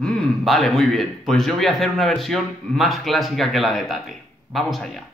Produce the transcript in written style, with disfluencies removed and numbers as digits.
Vale, muy bien. Pues yo voy a hacer una versión más clásica que la de Tate. Vamos allá.